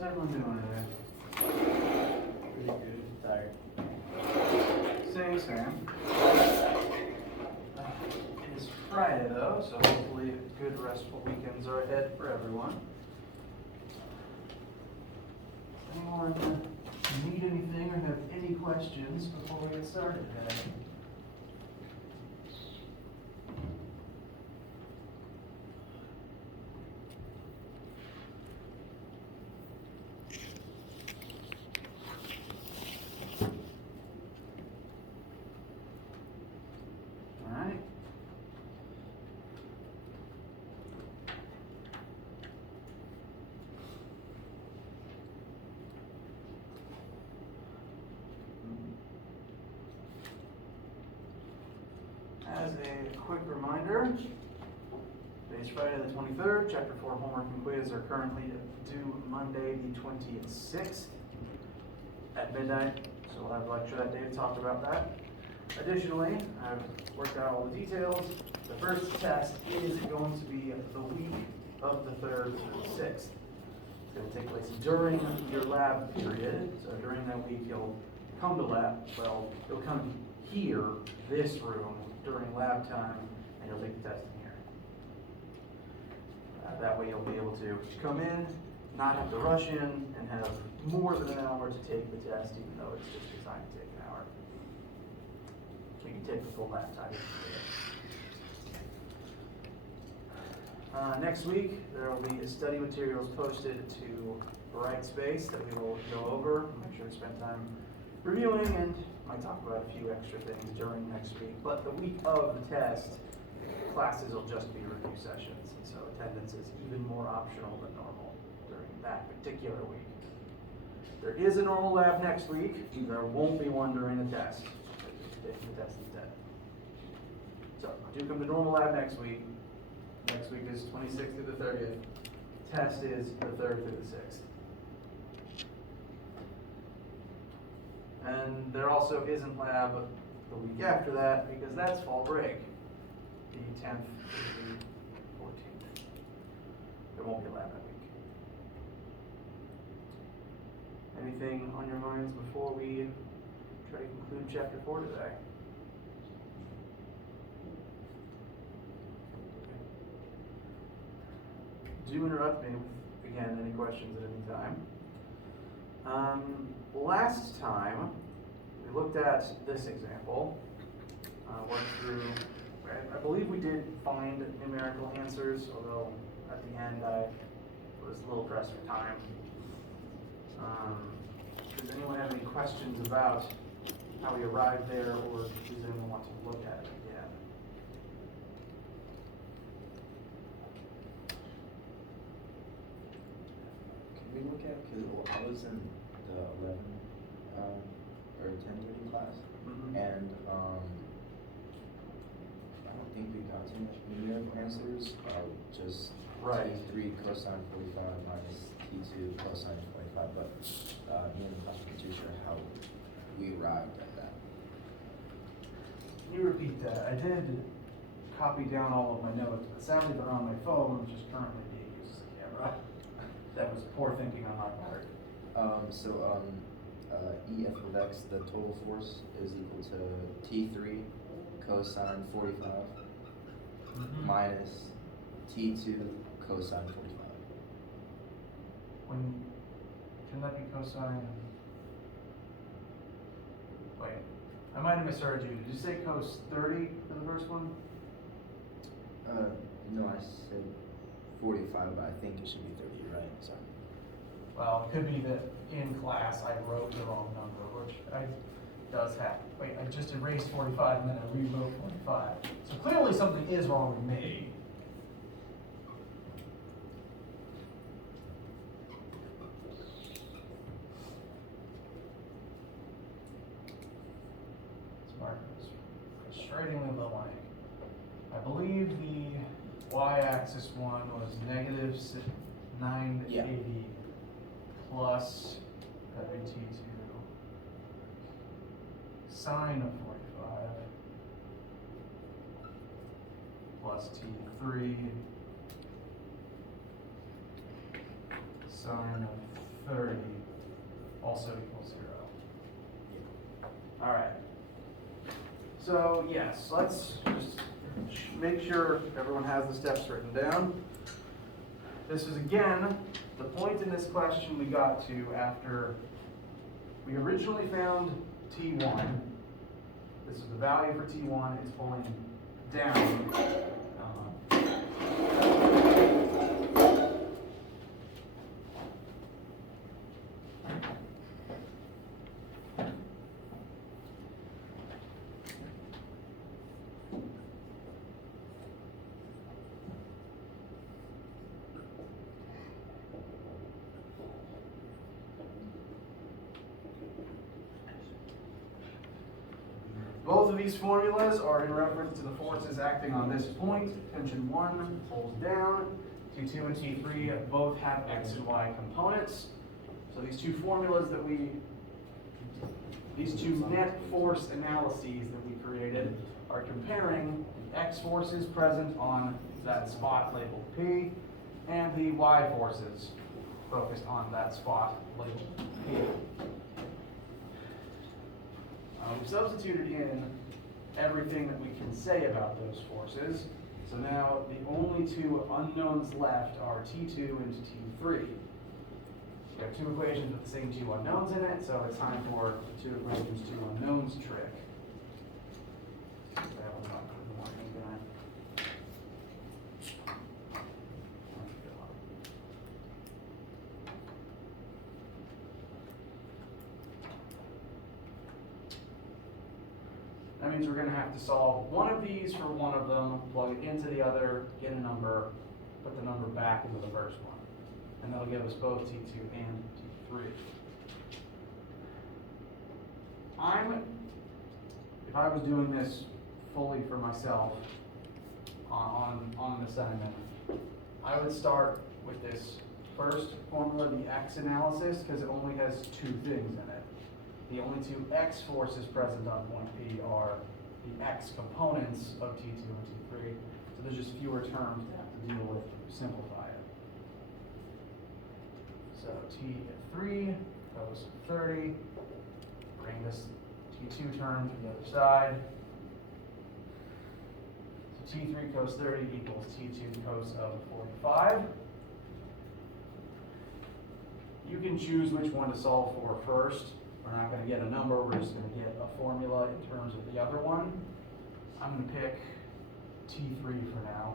How's everyone doing today? Pretty good. Tired. Same. It is Friday though, so hopefully good restful weekends are ahead for everyone. Anyone need anything or have any questions before we get started today? Alright. As a quick reminder, today's Friday the 23rd, Chapter 4 homework and quiz are currently due Monday the 26th at midnight, so we'll have a lecture that day to talk about that. Additionally, I've worked out all the details. The first test is going to be the week of the 3rd through the 6th. It's going to take place during your lab period, so during that week you'll come to lab, well, you'll come here, this room, during lab time, and you'll take the test in here. That way you'll be able to come in, not have to rush in, and have more than an hour to take the test, even though it's just designed to take an hour. You can take the full lab time. Next week, there will be study materials posted to Brightspace that we will go over, make sure to spend time reviewing, and might talk about a few extra things during next week. But the week of the test, classes will just be review sessions, and so attendance is even more optional than normal during that particular week. There is a normal lab next week. There won't be one during the test. Taking the test instead. So do come to normal lab next week. Next week is 26th through the 30th. Test is the 3rd through the 6th. And there also isn't lab the week after that because that's fall break. The 10th through the 14th. There won't be a lab that week. Anything on your minds before we try to conclude chapter 4 today? Do interrupt me with, again, any questions at any time. Last time, we looked at this example, worked through, I believe we did find numerical answers, although at the end I was a little pressed for time. Does anyone have any questions about how we arrived there, or does anyone want to look at it again? Can we look at, because I was in the 11 or 10:30 class, and I don't think we got too much numerical answers, just Right. T3 cosine 45 minus T2 cosine 25, but me and the class were too sure how we arrived at that. Can you repeat that? I did copy down all of my notes, but sadly they're on my phone, which is currently being used as a camera. That was poor thinking on my part. EF of x, the total force, is equal to T3 cosine 45 minus T2 cosine 45. Can that be cosine? Wait, I might have misheard you. Did you say cos 30 for the first one? No, I said 45, but I think it should be 30, right? Sorry. Well, it could be that in class I wrote the wrong number, which does happen. Wait, I just erased 45 and then I rewrote 45. So clearly something is wrong with me. This marker is frustratingly low on ink. I believe the y-axis one was negative 980 plus T2 sine of 45 plus T3 sine of 30 also equals 0. All right. So yes, let's just make sure everyone has the steps written down. This is again the point in this question we got to after we originally found T1. This is the value for T1. It's pulling down. Both of these formulas are in reference to the forces acting on this point. Tension 1 pulls down. T2 and T3 both have X and Y components. So these two formulas that these two net force analyses that we created are comparing the X forces present on that spot labeled P and the Y forces focused on that spot labeled P. We've substituted in everything that we can say about those forces. So now the only two unknowns left are T2 and T3. We have two equations with the same two unknowns in it, so it's time for the two equations, two unknowns trick. That means we're going to have to solve one of these for one of them, plug it into the other, get a number, put the number back into the first one. And that'll give us both T2 and T3. If I was doing this fully for myself on an assignment, I would start with this first formula, the X analysis, because it only has two things in it. The only two X forces present on point P are the X components of T2 and T3. So there's just fewer terms to have to deal with to simplify it. So T3 goes 30. Bring this T2 term to the other side. So T3 cos 30 equals T2 cos of 45. You can choose which one to solve for first. We're not going to get a number, we're just going to get a formula in terms of the other one. I'm going to pick T3 for now.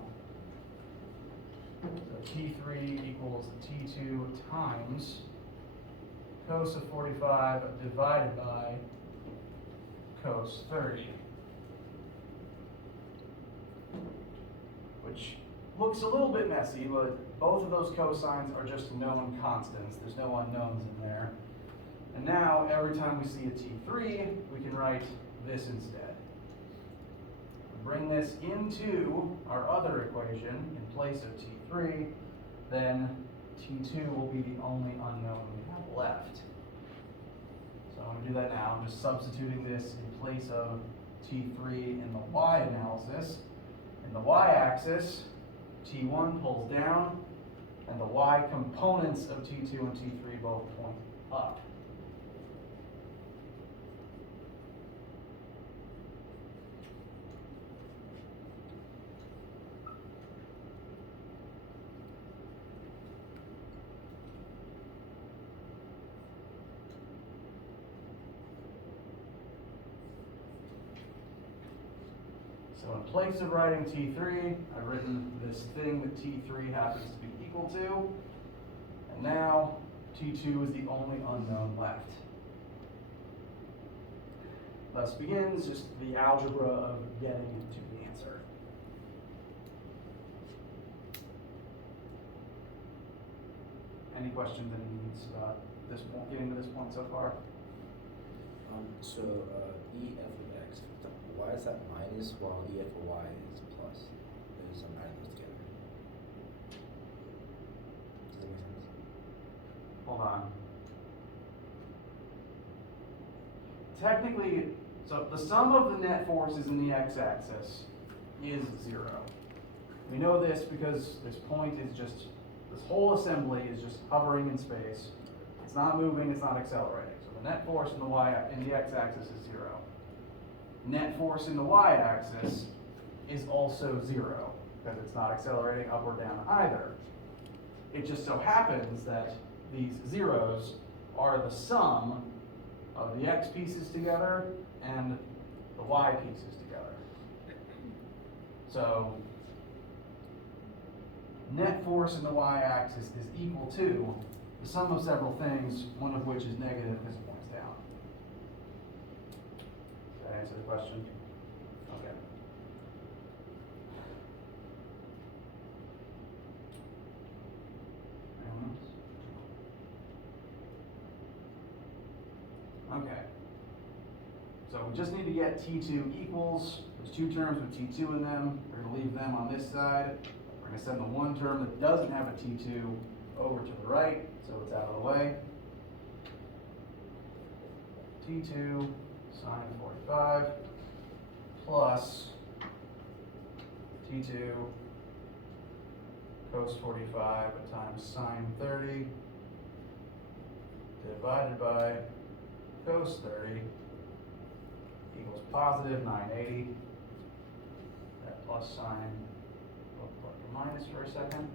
So T3 equals T2 times cos of 45 divided by cos 30. Which looks a little bit messy, but both of those cosines are just known constants. There's no unknowns in there. And now, every time we see a T3, we can write this instead. We bring this into our other equation in place of T3, then T2 will be the only unknown we have left. So I'm going to do that now. I'm just substituting this in place of T3 in the Y analysis. In the Y-axis, T1 pulls down, and the Y components of T2 and T3 both point up. So in place of writing T3, I've written this thing that T3 happens to be equal to. And now T2 is the only unknown left. Thus begins just the algebra of getting to the answer. Any questions, any needs about this point, getting to this point so far? E f of x, why is that minus while e f of y is plus? There's some adding those together. Does that make sense? Hold on. Technically, so the sum of the net forces in the x-axis is 0. We know this because this point is just, this whole assembly is just hovering in space. It's it's not moving, it's not accelerating. So the net force in the x-axis is 0. Net force in the y-axis is also 0, because it's not accelerating up or down either. It just so happens that these zeros are the sum of the x pieces together and the y pieces together. So net force in the y-axis is equal to the sum of several things, one of which is negative because it points down. Does that answer the question? Okay. Okay. So we just need to get T2 equals. There's two terms with T2 in them. We're going to leave them on this side. We're going to send the one term that doesn't have a T2 over to the right, so it's out of the way. T2 sine 45 plus T2 cos 45 times sine 30 divided by cos 30 equals positive 980. That plus sign, minus for a second.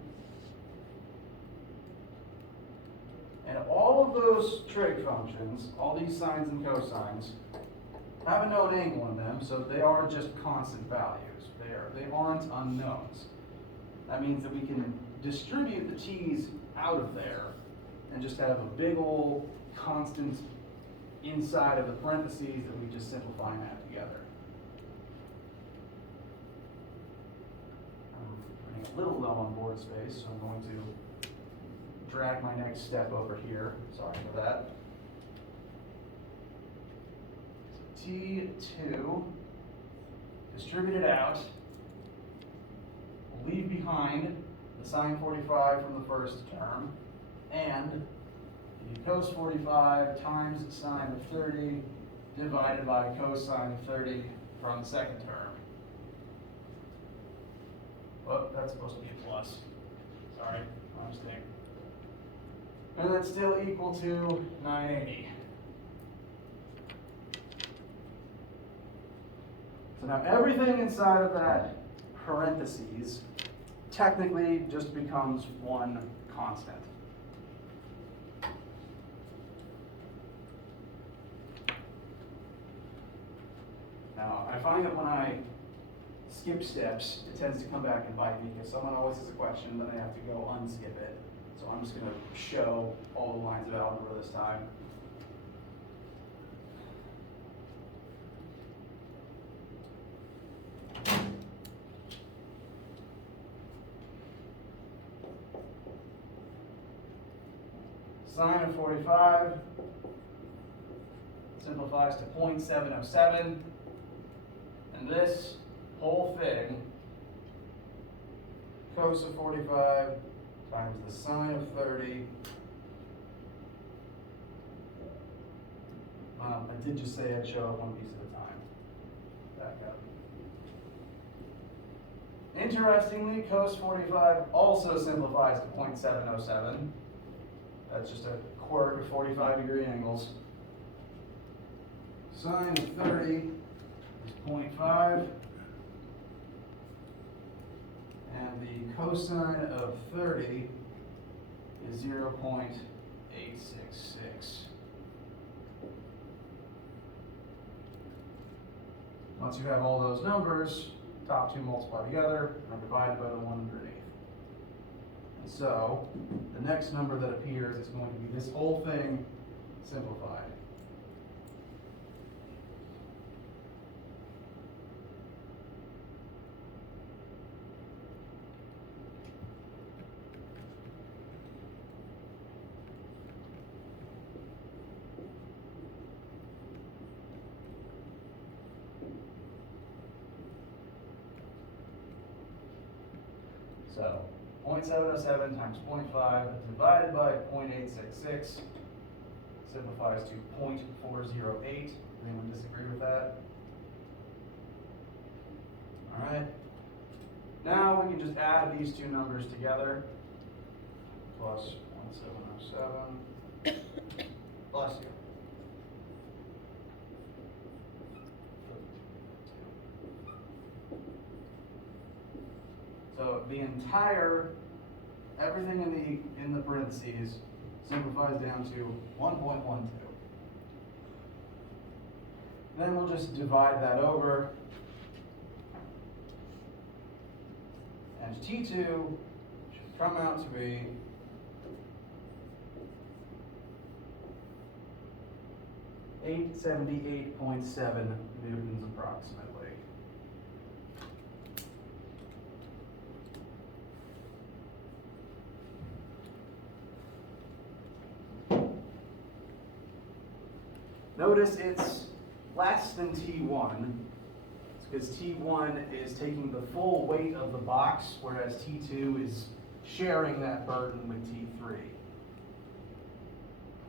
And all of those trig functions, all these sines and cosines, have a known angle in them, so they are just constant values. They aren't unknowns. That means that we can distribute the t's out of there and just have a big old constant inside of the parentheses that we just simplify and add together. I'm running a little low on board space, so I'm going to drag my next step over here. Sorry for that. So T2 distributed out. We'll leave behind the sine 45 from the first term and the cos 45 times sine of 30 divided by cosine of 30 from the second term. Oh, that's supposed to be a plus. Sorry, my mistake. And that's still equal to 980. So now everything inside of that parentheses technically just becomes one constant. Now, I find that when I skip steps, it tends to come back and bite me because someone always has a question, then I have to go unskip it. So I'm just going to show all the lines of algebra this time. Sine of 45 simplifies to 0.707. And this whole thing, cos of 45 times the sine of 30. I did just say I'd show it one piece at a time. Back up. Interestingly, cos 45 also simplifies to 0.707. That's just a quirk of 45-degree angles. Sine of 30 is 0.5. And the cosine of 30 is 0.866. Once you have all those numbers, top two multiply together and are divided by the 1 underneath. And so, the next number that appears is going to be this whole thing simplified. So 0.707 times 0.5 divided by 0.866 simplifies to 0.408. Anyone disagree with that? All right. Now we can just add these two numbers together. Plus 0.707 Bless you. So the entire, everything in the parentheses simplifies down to 1.12. Then we'll just divide that over, and T2 should come out to be 878.7 newtons approximately. Notice it's less than T1, because T1 is taking the full weight of the box, whereas T2 is sharing that burden with T3.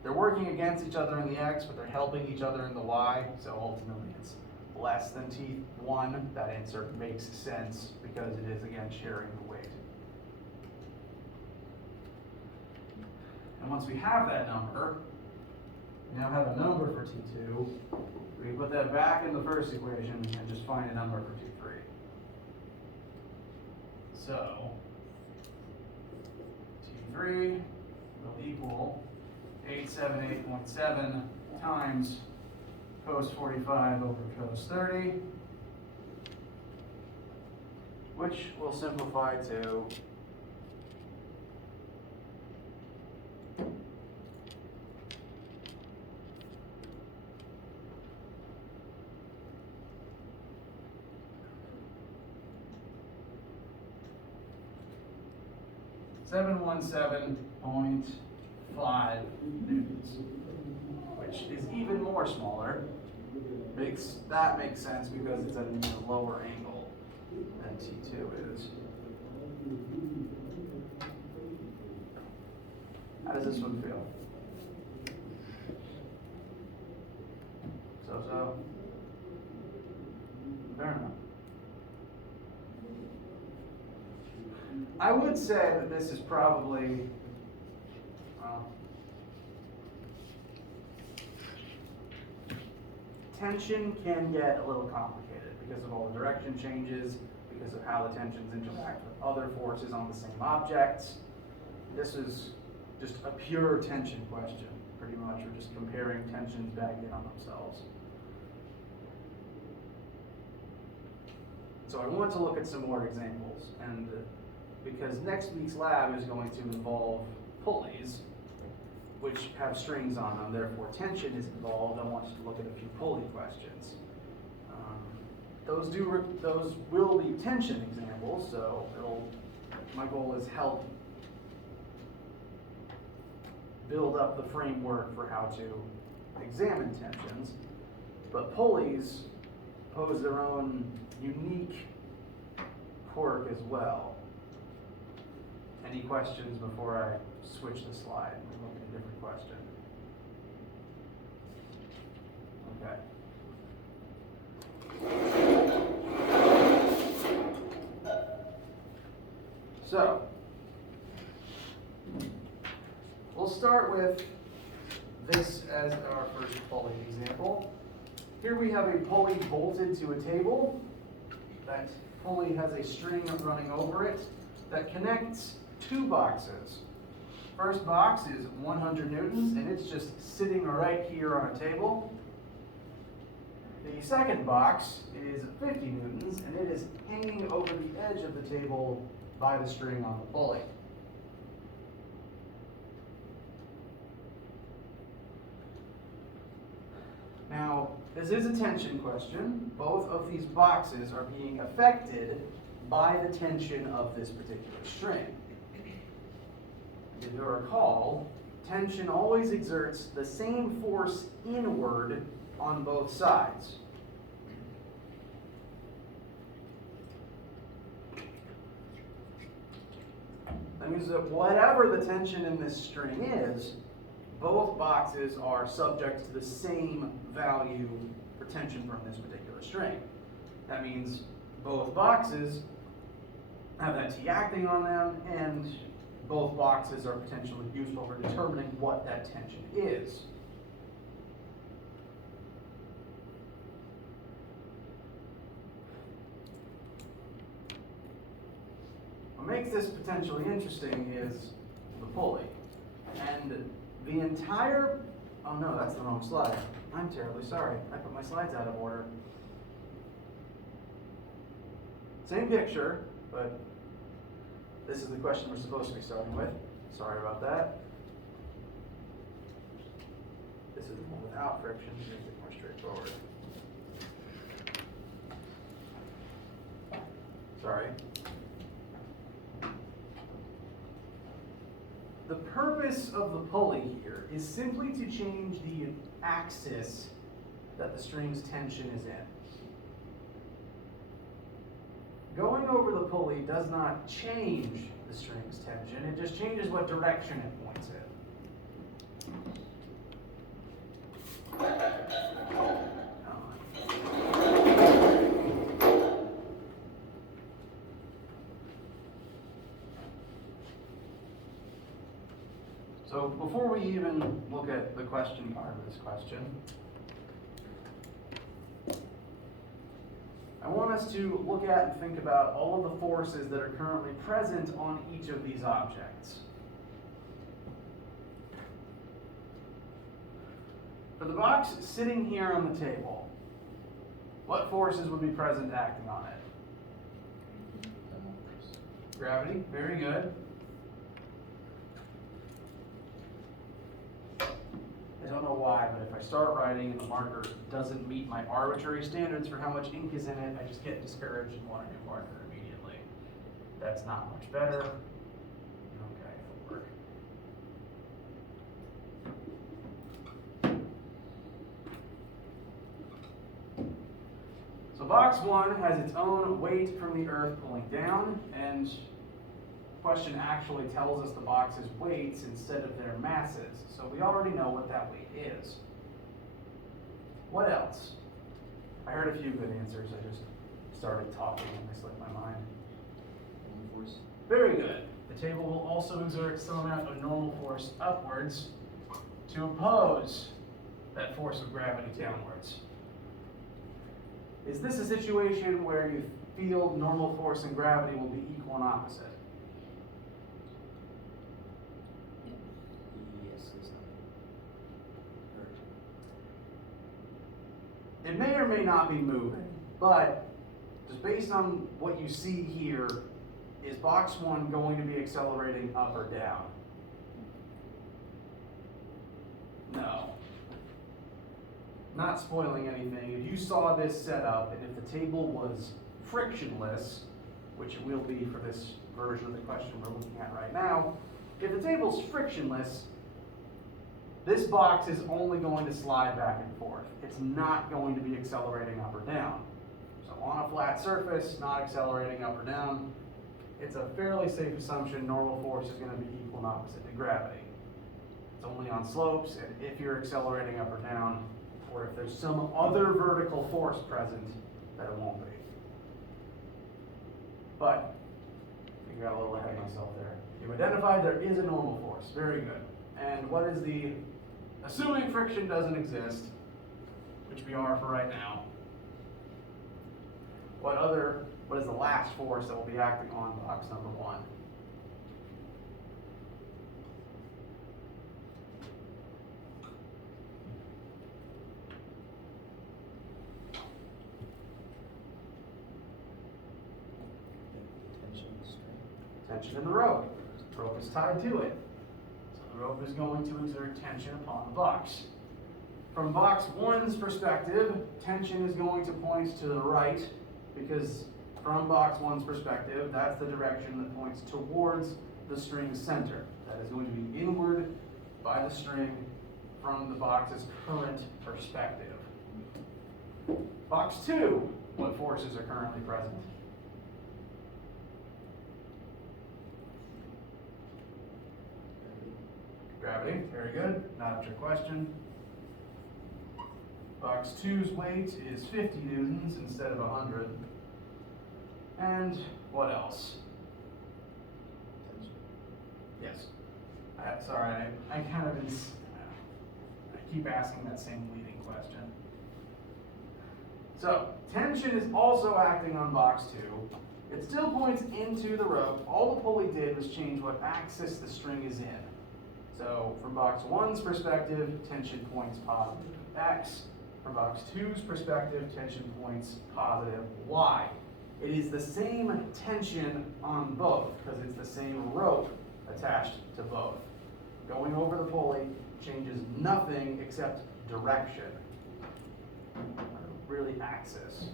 They're working against each other in the X, but they're helping each other in the Y, so ultimately it's less than T1. That answer makes sense because it is, again, sharing the weight. And once we have that number, we now have a number for T2. We can put that back in the first equation and just find a number for T3. So, T3 will equal 878.7 times cos 45 over cos 30, which will simplify to 717.5 newtons, which is even more smaller. That makes sense because it's at a lower angle than T2 is. How does this one feel? So. Fair enough. I would say that this is probably, tension can get a little complicated because of all the direction changes, because of how the tensions interact with other forces on the same objects. This is just a pure tension question, pretty much. We're just comparing tensions back in on themselves. So I want to look at some more examples, and because next week's lab is going to involve pulleys, which have strings on them, therefore tension is involved. I want you to look at a few pulley questions. Those will be tension examples, so my goal is help build up the framework for how to examine tensions. But pulleys pose their own unique quirk as well. Any questions before I switch the slide and look at a different question? Okay. So, we'll start with this as our first pulley example. Here we have a pulley bolted to a table. That pulley has a string running over it that connects two boxes. First box is 100 newtons, and it's just sitting right here on a table. The second box is 50 newtons, and it is hanging over the edge of the table by the string on the pulley. Now, this is a tension question. Both of these boxes are being affected by the tension of this particular string. If you recall, tension always exerts the same force inward on both sides. That means that whatever the tension in this string is, both boxes are subject to the same value for tension from this particular string. That means both boxes have that T acting on them, and both boxes are potentially useful for determining what that tension is. What makes this potentially interesting is the pulley. And the entire, oh no, that's the wrong slide. I'm terribly sorry. I put my slides out of order. Same picture, but this is the question we're supposed to be starting with. Sorry about that. This is the one without friction, to make it more straightforward. Sorry. The purpose of the pulley here is simply to change the axis that the string's tension is in. Going over the pulley does not change the string's tension, it just changes what direction it points in. So before we even look at the question part of this question, I want us to look at and think about all of the forces that are currently present on each of these objects. For the box sitting here on the table, what forces would be present acting on it? Gravity, very good. I don't know why, but if I start writing and the marker doesn't meet my arbitrary standards for how much ink is in it, I just get discouraged and want a new marker immediately. That's not much better. Okay, it'll work. So box 1 has its own weight from the earth pulling down, and the question actually tells us the box's weights instead of their masses. So we already know what that weight is. What else? I heard a few good answers. I just started talking and I slipped my mind. Normal force. Very good. The table will also exert some amount of normal force upwards to oppose that force of gravity downwards. Is this a situation where you feel normal force and gravity will be equal and opposite? It may or may not be moving, but just based on what you see here, is box 1 going to be accelerating up or down? No. Not spoiling anything. If you saw this setup, and if the table was frictionless, which it will be for this version of the question we're looking at right now, if the table's frictionless, this box is only going to slide back and forth. It's not going to be accelerating up or down. So on a flat surface, not accelerating up or down, it's a fairly safe assumption normal force is going to be equal and opposite to gravity. It's only on slopes, and if you're accelerating up or down, or if there's some other vertical force present, that it won't be. But, I got a little ahead of myself there. You've identified there is a normal force. Very good. And what is the, assuming friction doesn't exist, which we are for right now, what is the last force that will be acting on box number 1? Tension in the rope. The rope is tied to it. So the rope is going to exert tension upon the box. From box 1's perspective, tension is going to point to the right, because from box 1's perspective, that's the direction that points towards the string's center. That is going to be inward by the string from the box's current perspective. Box 2, what forces are currently present? Gravity, very good, not a trick question. Box 2's weight is 50 newtons instead of 100. And what else? is. Sorry, I kind of I keep asking that same leading question. So, tension is also acting on box 2. It still points into the rope. All the pulley did was change what axis the string is in. So, from box 1's perspective, tension points positive X. From box 2's perspective, tension points positive Y. It is the same tension on both because it's the same rope attached to both. Going over the pulley changes nothing except direction, really axis.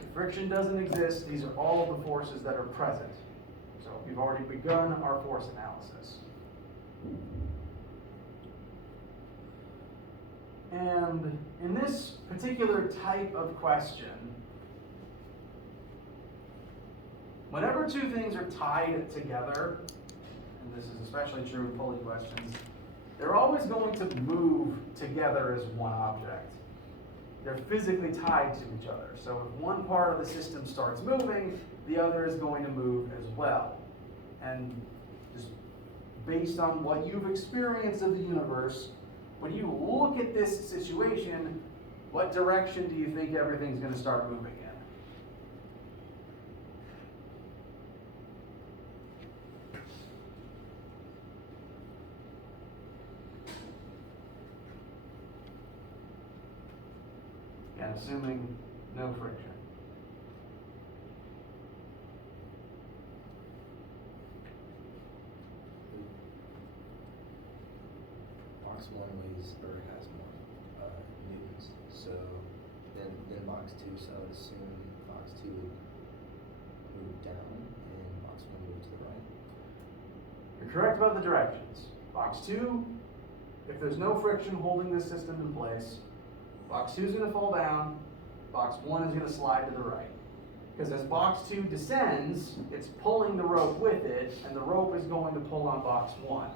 If friction doesn't exist, these are all of the forces that are present. So we've already begun our force analysis. And in this particular type of question, whenever two things are tied together, and this is especially true in pulley questions, they're always going to move together as one object. They're physically tied to each other. So if one part of the system starts moving, the other is going to move as well. And just based on what you've experienced of the universe, when you look at this situation, what direction do you think everything's going to start moving in? Again, assuming no friction. Box 1 weighs or has more newtons, so then box 2, so I would assume box 2 would move down and box 1 move to the right. You're correct about the directions. Box 2, if there's no friction holding this system in place, box 2 is going to fall down, box 1 is going to slide to the right. Because as box 2 descends, it's pulling the rope with it, and the rope is going to pull on box 1.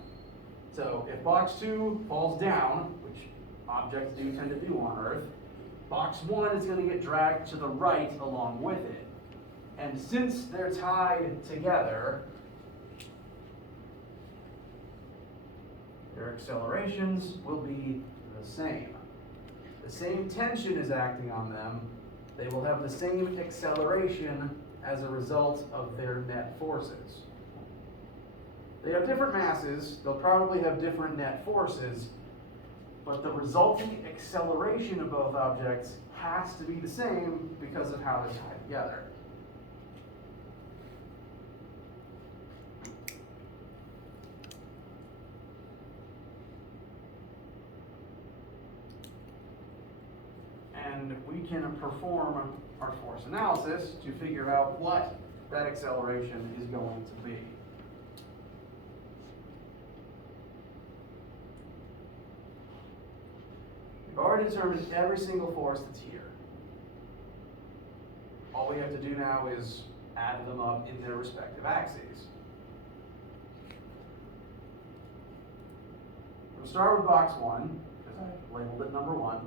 So if box 2 falls down, which objects do tend to do on Earth, box 1 is going to get dragged to the right along with it. And since they're tied together, their accelerations will be the same. The same tension is acting on them. They will have the same acceleration as a result of their net forces. They have different masses, they'll probably have different net forces, but the resulting acceleration of both objects has to be the same because of how they're tied together. And we can perform our force analysis to figure out what that acceleration is going to be. We've already determined every single force that's here. All we have to do now is add them up in their respective axes. We'll start with box 1, because I labeled it number 1.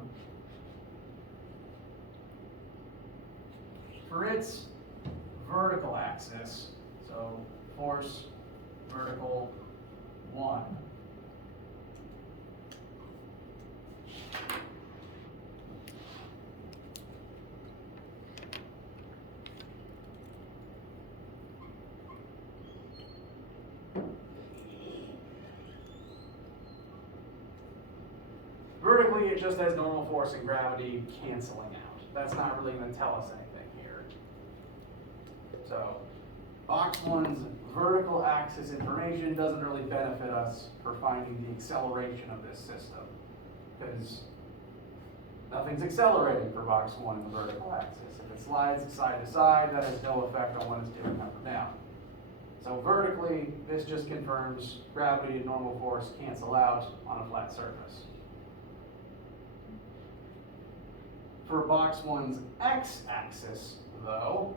For its vertical axis, so force vertical 1. Vertically, it just has normal force and gravity canceling out. That's not really going to tell us anything here. So, box 1's vertical axis information doesn't really benefit us for finding the acceleration of this system, because nothing's accelerating for box 1 in the vertical axis. If it slides side to side, that has no effect on what it's doing up or down. So vertically, this just confirms gravity and normal force cancel out on a flat surface. For box 1's x-axis, though,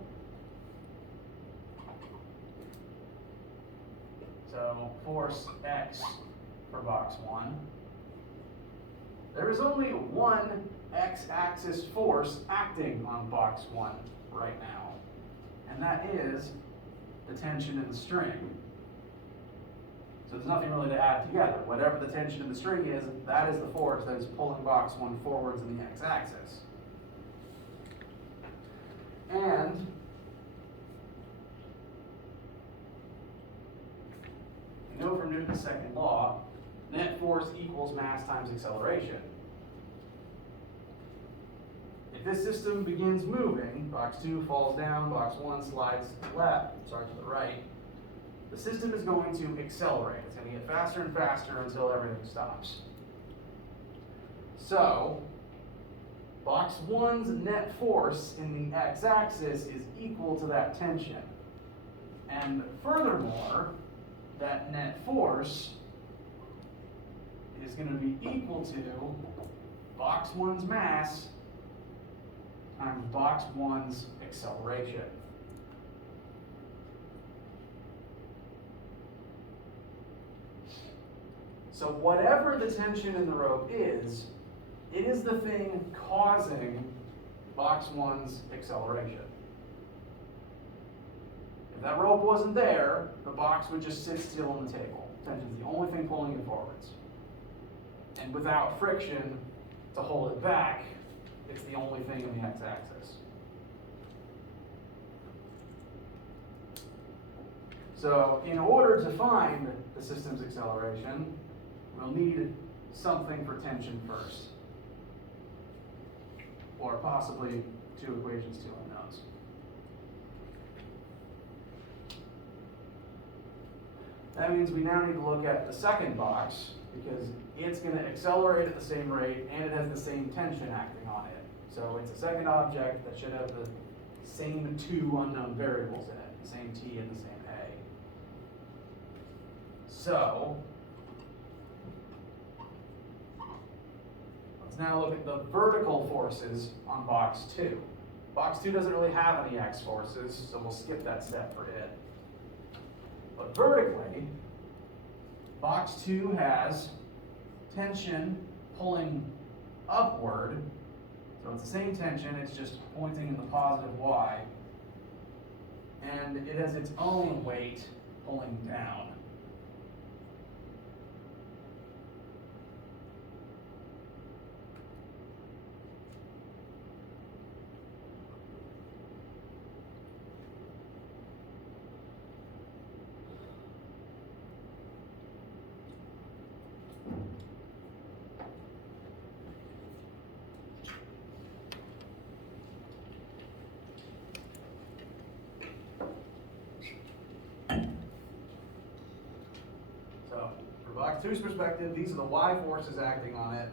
so force x for box 1, there is only one x-axis force acting on box 1 right now, and that is the tension in the string. So there's nothing really to add together. Whatever the tension in the string is, that is the force that is pulling box 1 forwards in the x-axis. And we know from Newton's second law, net force equals mass times acceleration. If this system begins moving, box 2 falls down, box 1 slides to the left, sorry, to the right, the system is going to accelerate. It's going to get faster and faster until everything stops. So, box 1's net force in the x-axis is equal to that tension. And furthermore, that net force is going to be equal to box 1's mass times box 1's acceleration. So whatever the tension in the rope is, it is the thing causing box 1's acceleration. If that rope wasn't there, the box would just sit still on the table. Tension's the only thing pulling it forwards. And without friction to hold it back, it's the only thing in the x-axis. So in order to find the system's acceleration, we'll need something for tension first. Or possibly 2 equations, 2 unknowns. That means we now need to look at the second box, because it's going to accelerate at the same rate and it has the same tension acting on it. So it's a second object that should have the same 2 unknown variables in it, the same t and the same a. So let's now look at the vertical forces on box 2. Box 2 doesn't really have any x forces, so we'll skip that step for it. But vertically, box 2 has tension pulling upward. So it's the same tension, it's just pointing in the positive y. And it has its own weight pulling down. Box 2's perspective, these are the y forces acting on it,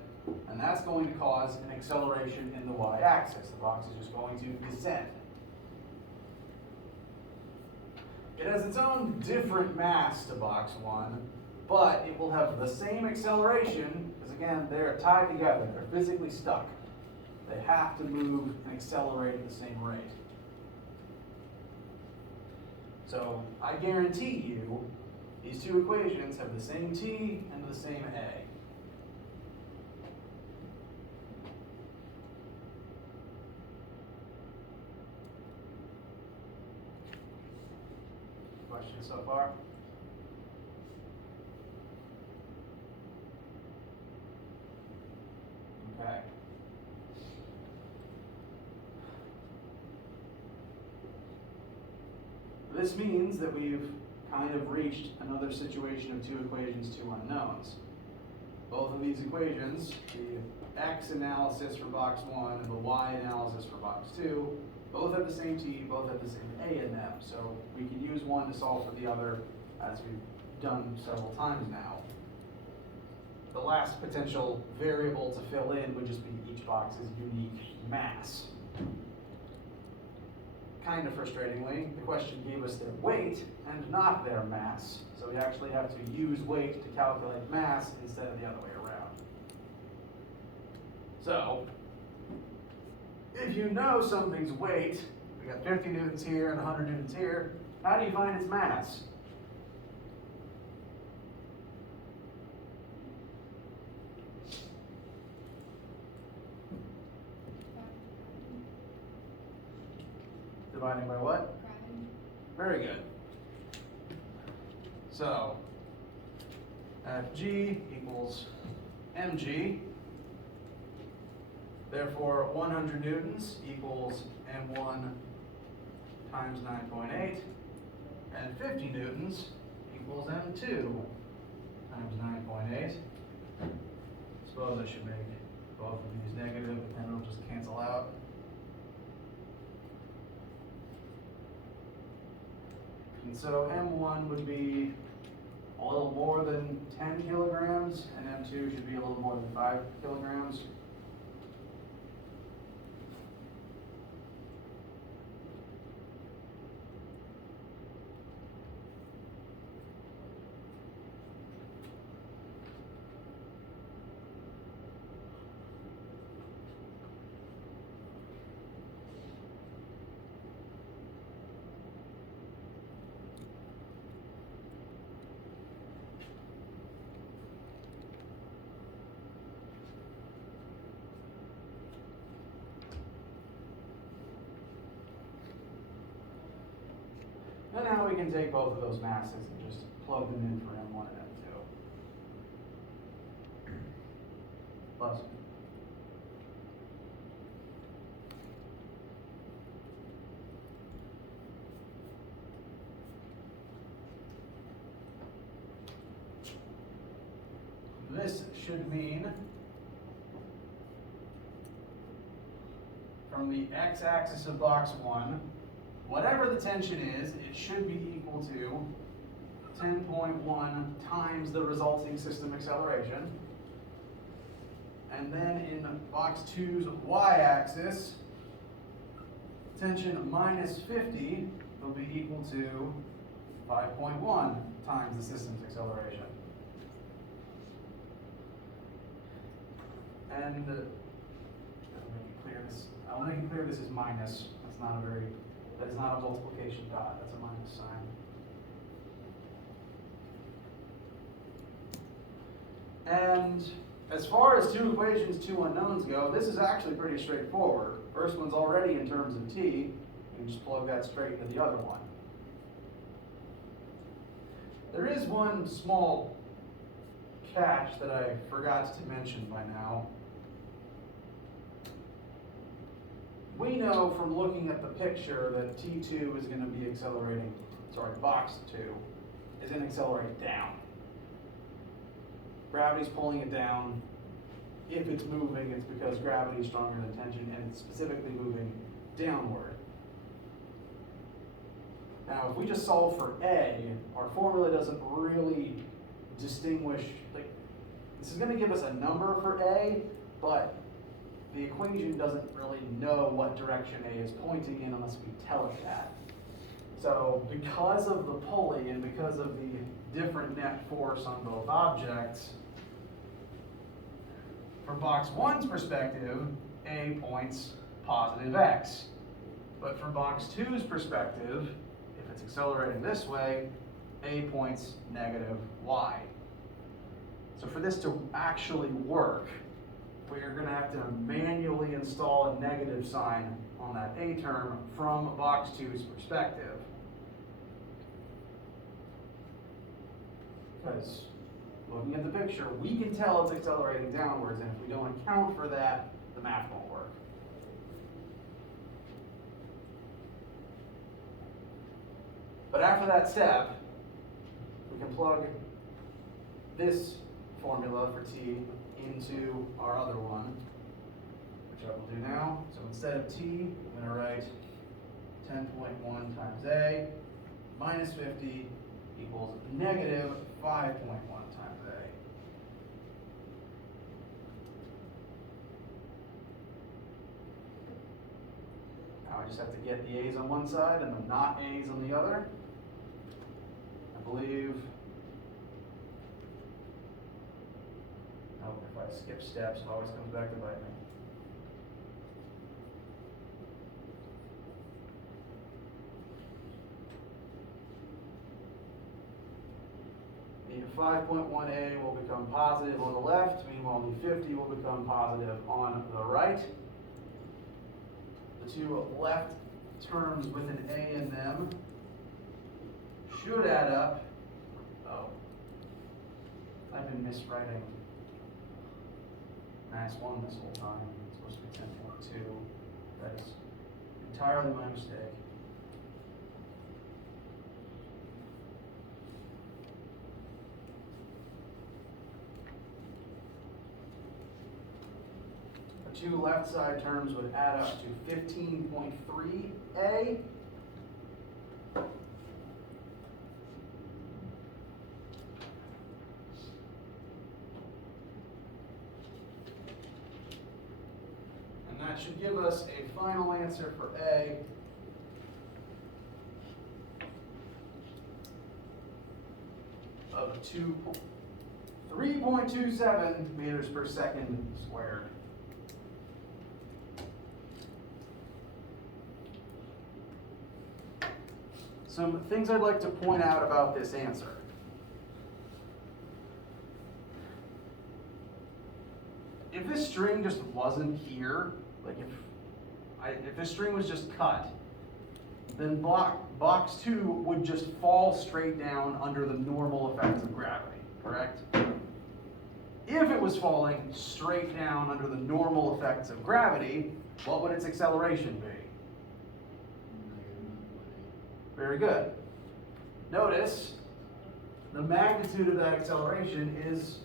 and that's going to cause an acceleration in the y-axis. The box is just going to descend. It has its own different mass to box 1, but it will have the same acceleration, because again, they're tied together, they're physically stuck. They have to move and accelerate at the same rate. So I guarantee you, these 2 equations have the same t and the same a. Questions so far? Okay. This means that we've kind of reached another situation of 2 equations, 2 unknowns. Both of these equations, the x analysis for box 1 and the y analysis for box 2, both have the same t, both have the same a in them. So we can use one to solve for the other, as we've done several times now. The last potential variable to fill in would just be each box's unique mass. Kind of frustratingly, the question gave us their weight and not their mass. So we actually have to use weight to calculate mass instead of the other way around. So, if you know something's weight, we got 50 newtons here and 100 newtons here, how do you find its mass? Dividing by what? Gravity. Very good. So Fg equals mg. Therefore, 100 newtons equals m1 times 9.8, and 50 newtons equals m2 times 9.8. Suppose I should make both of these negative, but then it'll just cancel out. And so M1 would be a little more than 10 kilograms, and M2 should be a little more than 5 kilograms. And now we can take both of those masses and just plug them in for M1 and M2. Plus. This should mean from the x-axis of box 1, whatever the tension is, it should be equal to 10.1 times the resulting system acceleration. And then in box 2's y-axis, tension minus 50 will be equal to 5.1 times the system's acceleration. And I'll make it clear this is minus. That is not a multiplication dot, that's a minus sign. And as far as two equations, two unknowns go, this is actually pretty straightforward. First one's already in terms of t, you can just plug that straight into the other one. There is one small catch that I forgot to mention by now. We know from looking at the picture that T2 is going to be accelerating, box 2 is going to accelerate down. Gravity's pulling it down. If it's moving, it's because gravity is stronger than tension, and it's specifically moving downward. Now, if we just solve for A, our formula doesn't really distinguish, this is going to give us a number for A, but the equation doesn't really know what direction A is pointing in unless we tell it that. So because of the pulley and because of the different net force on both objects, from box 1's perspective, A points positive x. But from box 2's perspective, if it's accelerating this way, A points negative y. So for this to actually work, we're going to have to manually install a negative sign on that A term from box 2's perspective. Because looking at the picture, we can tell it's accelerating downwards, and if we don't account for that, the math won't work. But after that step, we can plug this formula for t into our other one, which I will do now. So instead of t, I'm going to write 10.1 times A minus 50 equals negative 5.1 times A. Now I just have to get the A's on one side and the not A's on the other. I believe, if I skip steps, it always comes back to bite me. The 5.1A will become positive on the left, meanwhile the 50 will become positive on the right. The two left terms with an A in them should add up. I've been miswriting mass 1 this whole time. It's supposed to be 10.2. That is entirely my mistake. The two left side terms would add up to 15.3a. And that should give us a final answer for A of 3.27 meters per second squared. Some things I'd like to point out about this answer. If this string just wasn't here, like if this string was just cut, then box 2 would just fall straight down under the normal effects of gravity, correct? If it was falling straight down under the normal effects of gravity, what would its acceleration be? Very good. Notice the magnitude of that acceleration is,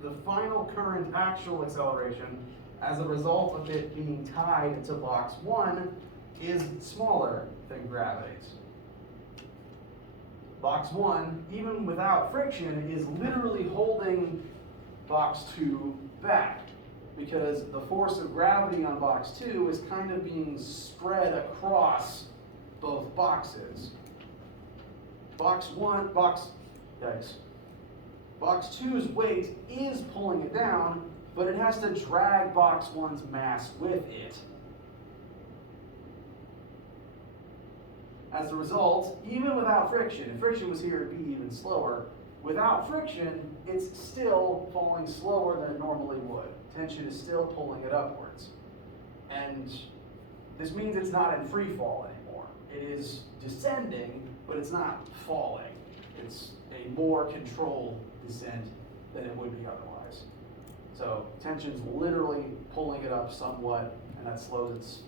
the final current actual acceleration as a result of it being tied to box 1 is smaller than gravity's. Box 1, even without friction, is literally holding box 2 back, because the force of gravity on box 2 is kind of being spread across both boxes. Box 2's weight is pulling it down, but it has to drag box 1's mass with it. As a result, even without friction, if friction was here, it'd be even slower. Without friction, it's still falling slower than it normally would. Tension is still pulling it upwards. And this means it's not in free fall anymore. It is descending, but it's not falling. It's a more controlled descent than it would be otherwise. So tension's literally pulling it up somewhat, and that slows its,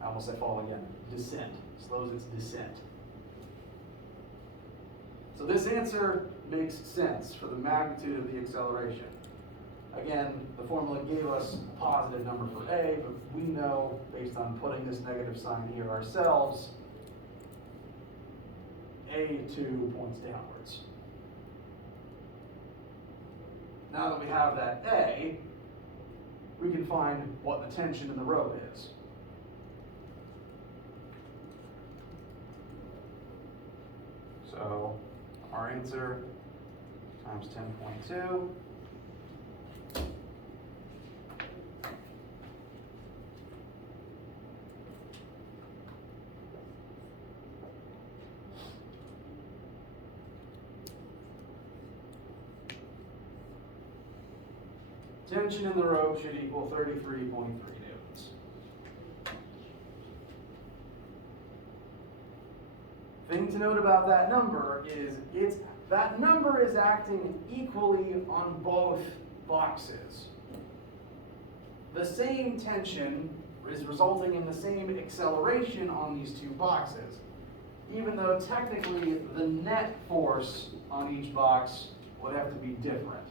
I almost said fall again, descent, slows its descent. So this answer makes sense for the magnitude of the acceleration. Again, the formula gave us a positive number for A, but we know, based on putting this negative sign here ourselves, A2 points downwards. Now that we have that A, we can find what the tension in the rope is. So our answer times 10.2 . Tension in the rope should equal 33.3 newtons. Thing to note about that number is that number is acting equally on both boxes. The same tension is resulting in the same acceleration on these two boxes, even though technically the net force on each box would have to be different,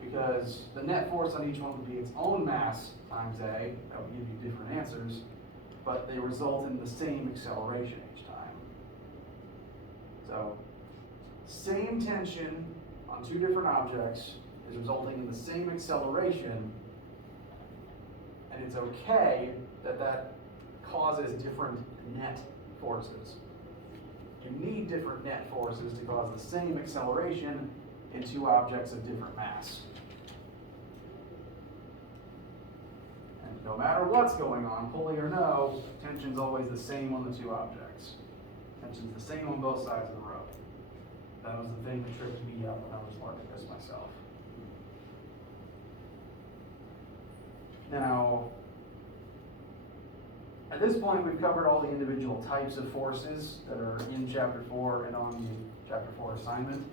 because the net force on each one would be its own mass times A. That would give you different answers, but they result in the same acceleration each time. So, same tension on two different objects is resulting in the same acceleration, and it's okay that that causes different net forces. You need different net forces to cause the same acceleration in two objects of different mass. And no matter what's going on, Pulley or no, tension's always the same on the two objects. Tension's the same on both sides of the rope. That was the thing that tripped me up when I was learning this myself. Now, At this point, we've covered all the individual types of forces that are in Chapter 4 and on the Chapter 4 assignment.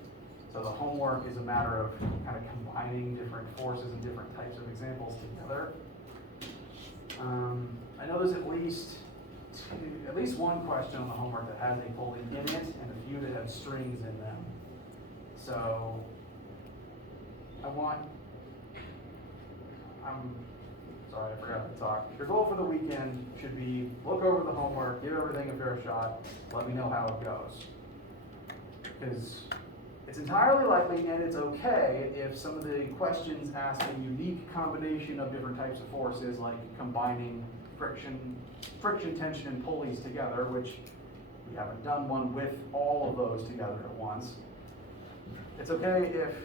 So the homework is a matter of kind of combining different forces and different types of examples together. I know there's at least one question on the homework that has a pulley in it and a few that have strings in them. So I'm sorry, I forgot to talk. Your goal for the weekend should be look over the homework, give everything a fair shot, let me know how it goes. Because it's entirely likely, and it's okay, if some of the questions ask a unique combination of different types of forces, like combining friction, tension, and pulleys together, which we haven't done one with all of those together at once. It's okay if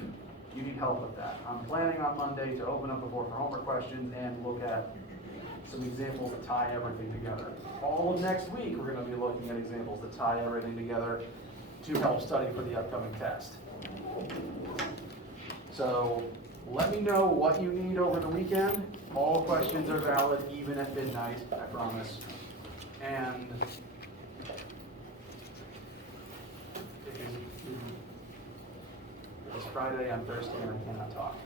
you need help with that. I'm planning on Monday to open up the board for homework questions and look at some examples that tie everything together. All of next week, we're going to be looking at examples that tie everything together to help study for the upcoming test. So let me know what you need over the weekend. All questions are valid, even at midnight, I promise. And it's Friday, I'm thirsty, and I cannot talk.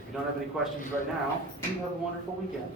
If you don't have any questions right now, you have a wonderful weekend.